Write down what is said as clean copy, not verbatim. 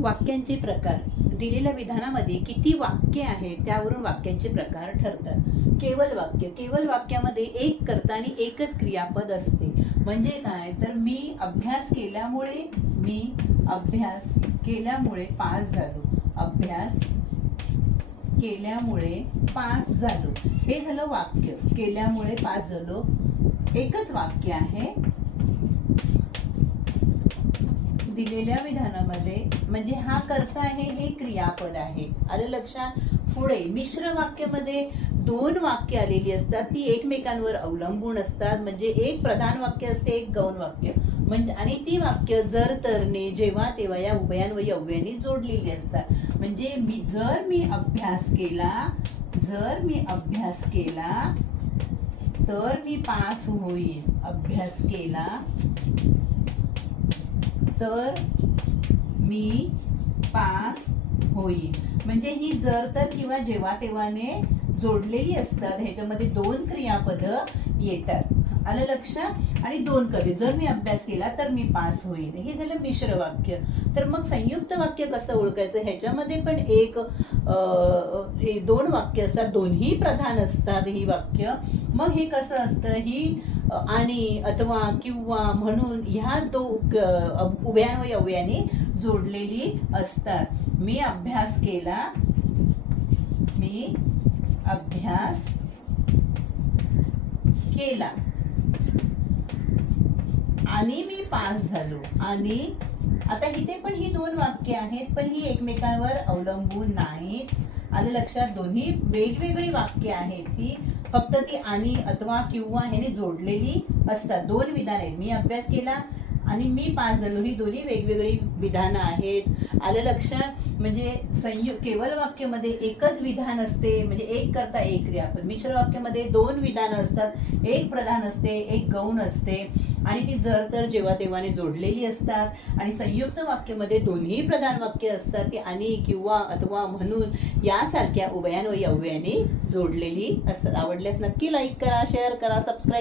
वाक्यांचे प्रकार. दिलेल्या विधानामध्ये किती वाक्य आहेत त्यावरून वाक्यांचे प्रकार ठरतात. केवल वाक्य. केवल वाक्यामध्ये एक कर्ता आणि एकच क्रियापद असते. म्हणजे काय तर मी अभ्यास केल्यामुळे पास झालो. अभ्यास केल्यामुळे पास झालो. हे झालं वाक्य. केल्यामुळे पास झालो. एकच वाक्य आहे दिलेल्या विधानामध्ये. म्हणजे हा कर्ता आहे, हे क्रियापद आहे. आलं लक्षात. पुढे मिश्र वाक्यामध्ये दोन वाक्य आलेली असतात. ती एकमेकांवर अवलंबून असतात. म्हणजे एक प्रधान वाक्य असते, एक गौण वाक्य. म्हणजे आणि ती वाक्य जर तरने जेव्हा तेव्हा या उभयान्वयी अव्ययांनी जोडलेली असतात. म्हणजे जर मी अभ्यास केला तर मी पास होईल. अभ्यास केला तर मी पास होईल. म्हणजे ही जर तर किंवा जेव्हा तेव्हाने जोडलेली असतात. ह्याच्यामध्ये दोन क्रियापद येतात. आलं लक्षात. आणि दोन कर्ते. जर मी अभ्यास केला तर मी पास होईल. हे झालं मिश्र वाक्य. तर मग संयुक्त वाक्य कसं ओळखायचं. ह्याच्यामध्ये पण दोन वाक्य असतात. दोन्ही प्रधान असतात ही वाक्य. मग हे कसं असतं. ही आणि अथवा किंवा म्हणून ह्या उभयान्वयी अव्ययाने जोडलेली असतात. मी अभ्यास केला आणि मी पास झालो. आणि आता इथे पण ही दोन वाक्य आहेत, पण ही एकमेकांवर अवलंबून नाहीत. आलं लक्षात. दोन्ही वेगवेगळी वाक्य आहेत. ती फक्त ती आणि अथवा किंवा ह्याने जोडलेली असतात. दोन विधान आहेत. मी अभ्यास केला आणि मी पास झालो. ही दोन्ही वेगवेगळी विधानं आहेत. आलं लक्षात. म्हणजे केवल वाक्यामध्ये एकच विधान असते. म्हणजे एक कर्ता एक क्रियापद. मिश्र वाक्यामध्ये दोन विधानं असतात. एक प्रधान असते, एक गौण असते. आणि ती जर तर जेव्हा तेव्हाने जोडलेली असतात. आणि संयुक्त वाक्यामध्ये दोन्ही प्रधान वाक्य असतात. ती आणि किंवा अथवा म्हणून यासारख्या उभयान्वयी अव्ययाने जोडलेली असतात. आवडल्यास नक्की लाईक करा, शेअर करा, सबस्क्राईब